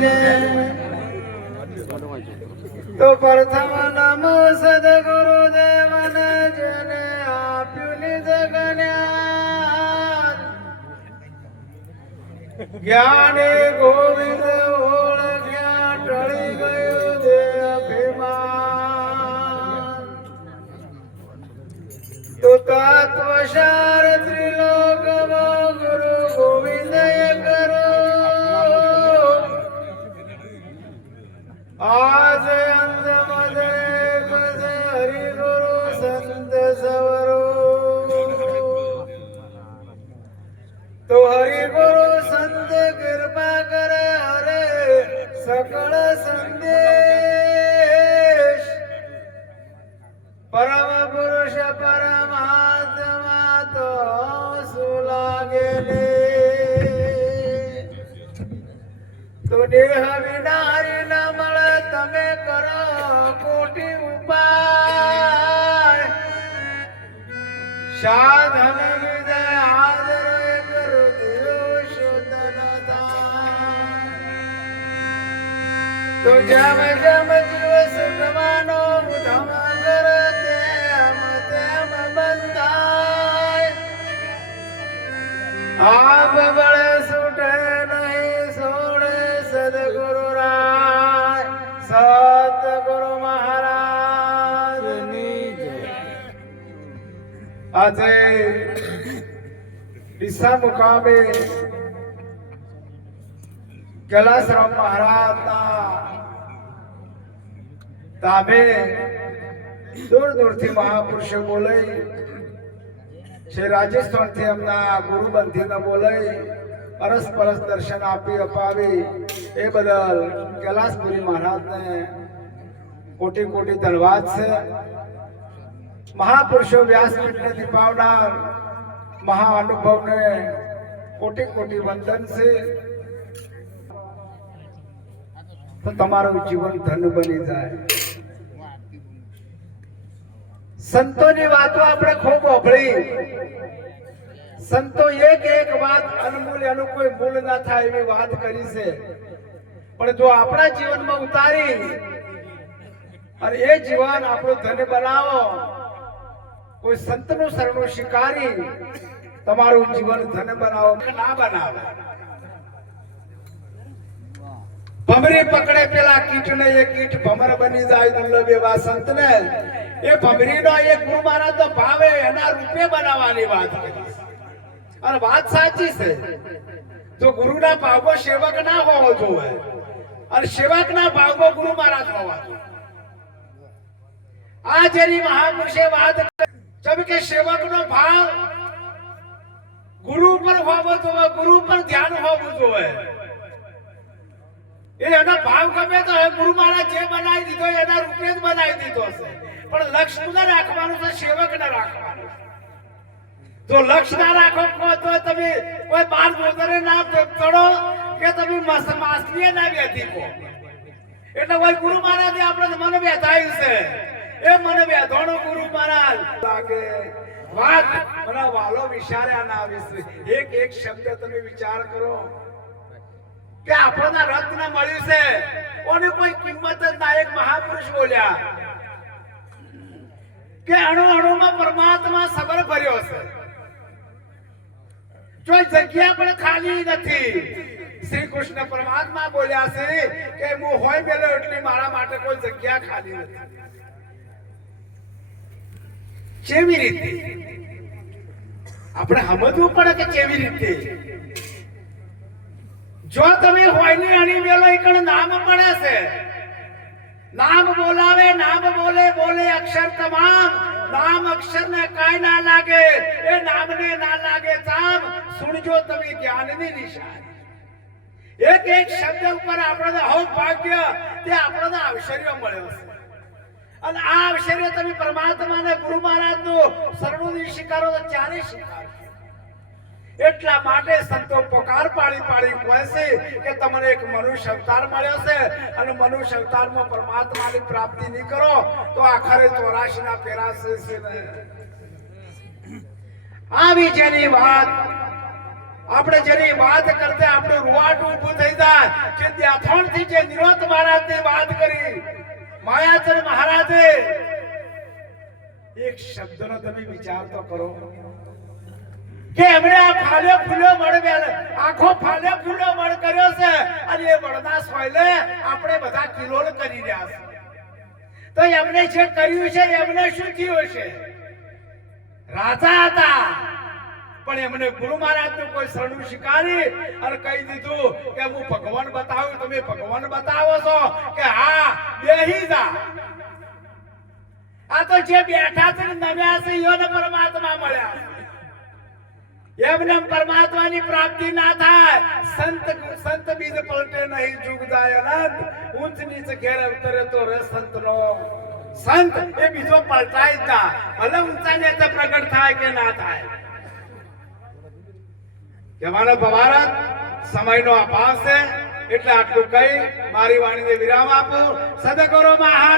ને તો પ્રથમ નમો સદગુરુ દેવને જેને આપ્યું નિજ જ્ઞાન જ્ઞાને ગોવિંદ ઓળખ્યા ટળી ગયું દે અભિમાન તો તત્વસાર ત્રિલોકમાં ગુરુ ગોવિંદ કરો આજ અંત મધે પદે હરિગુરુ સંત સવરો તો હરિગુરુ સંત કૃપા કરે હરે સકળ સંદેશ પરમ પુરુષ પરમાત્મા તો સુલાગે તો દેહ વિનારી ન મળે તમે કરો કોટી ઉપાય સાધન વિદય આદર કરો દિયો શોધન તો જેમ જેમ જીવ સુખવાનો ધમ કરે તેમ તેમ બંધાય આપ બળે છૂટે નહીં છોડે સદગુરુ રાય સતગુરુ મહારાજ ની જય આજે ડીસા મુકામે કૈલાસરામ મહારાજના તામે દૂર દૂરથી મહાપુરુષો બોલાઈ છે રાજસ્થાનથી એમના ગુરુબંધીને બોલાઈ પરસ પરસ દર્શન આપી અપાવી એ બદલ કૈલાસપુરી મહારાજને કોટી કોટી ધન્યવાદ છે મહાપુરુષો વ્યાસપીઠને પાવનાર મહાઅનુભવને કોટી કોટી વંદન છે તો તમારું જીવન ધન્ય બની જાય સંતોની વાતો આપણે ખૂબ સાંભળી સંતો એક એક વાત અનમૂલ્ય એનું કોઈ મૂળ ના થાય એવી વાત કરી છે પણ જો આપણા જીવનમાં ઉતારી અને એ જીવન આપણું ધન્ય બનાવો કોઈ સંતનું શરણું સ્વીકારી તમારું જીવન ધન્ય બનાવો ના બનાવો ભમરી પકડે પેલા કીટને એ કીટ ભમર બની જાય દુર્લભ એવા સંતને એ ભમરીનો એક ગુરુ મહારાજનો ભાવ એના રૂપે બનાવવાની વાત કરી અને વાત સાચી છે જો ગુરુના ભાવમાં સેવક ના હોવો જોઈએ અને સેવકના ભાવમાં ગુરુ મહારાજ હોવા જોઈએ આ જેની મહાપુરુષે વાત જેમ કે સેવકનો ભાવ ગુરુ પર હોવો જોઈએ ગુરુ પર ધ્યાન હોવું જોઈએ એનો ભાવ ગમે તો ગુરુ મહારાજ જે બનાવી દીધો એના રૂપે જ બનાવી દીધો છે પણ લક્ષ્ય ન રાખવાનું છે સેવક ન રાખવાનું જો લક્ષ્ય ના રાખો તો તમે કોઈ બાર ગોદરે ના ચડો કે તમે માછલી ના વેધી કો એટલે કોઈ ગુરુ મહારાજે આપણે મન વેધાયું છે એ મન વેધોણો ગુરુ મહારાજ લાગે વાત મને વાલો વિચાર્યા ના વિશે એક એક શબ્દ તમે વિચાર કરો કે આપણને રત્ન મળ્યું છે કોની કોઈ કિંમત જ ના એક મહાપુરુષ બોલ્યા કે અણુ અણુમાં પરમાત્મા સબર ભર્યો છે કોઈ જગ્યા પણ ખાલી નથી શ્રી કૃષ્ણ પરમાત્મા બોલ્યા છે કે હું હોય બેલો એટલે મારા માટે કોઈ જગ્યા ખાલી નથી કેવી રીતે આપણે સમજવું પડે કે કેવી રીતે જો તમે હોયની અણી વેલો એકણ નામ પડે છે નામ બોલાવે નામ બોલે બોલે અક્ષર તમામ નામ અક્ષર ને કાઈ ના લાગે એ નામ ને ના લાગે તામ સુણજો તમે જ્ઞાનની નિશાની એક એક શબ્દ ઉપર આપણને હવ ભાગ્ય તે આપણને આશ્ચર્ય મળ્યો છે અને આ આશ્ચર્ય તમે પરમાત્માને ગુરુ મહારાજનું શરણું સ્વીકારો તો ચારે સ્વીકારો એટલા માટે સંતો પોકાર પાડી પાડી કહે છે કે તમને એક મનુષ્ય અવતાર મળ્યો છે અને મનુષ્ય અવતારમાં પરમાત્માની પ્રાપ્તિ નહીં કરો તો આખરે 84 ના ફેરા છે ને આવી જેની વાત આપણે જેની વાત કરતા આપણું રૂવાટું ઊભું થઈ જાય કે ત્યાંથી જે નિરોધ મહારાજની વાત કરી માયાચર મહારાજે એક શબ્દનો તમે વિચાર તો કરો કે એમણે આ ફાલ્યો ફૂલ્યો મળ આખો ફાલ્યો ફૂલ્યો મળ કર્યો છે અને એ મળના સોયલે આપણે બધા કિલોલ કરી રહ્યા છે તો એમણે જે કર્યું છે એમને શું થયું છે રાજા હતા પણ એમને ગુરુ મહારાજનું કોઈ શરણું સ્વીકારી અને કહી દીધું કે હું ભગવાન બતાવું તમે ભગવાન બતાવો છો કે હા બેહી જા આ તો જે બેઠા છે નમ્યા છે યોને પરમાત્મા મળ્યા એમને પરમાત્માની પ્રાપ્તિ ના થાય સંત બીજ પલટે નહીં જુગ જાય અનંત ઊંચ નીચ ઘેર અવતરે તો રે સંતનો સંત એ બીજો પલટાય જ ના ભલે ઊંચા નેતે પ્રગટ થાય કે ના થાય કહેવાનો ભાવાર્થ સમયનો અભાવ છે એટલે આટલું કહી મારી વાણીને વિરામ આપું સદગુરુ મહારાજ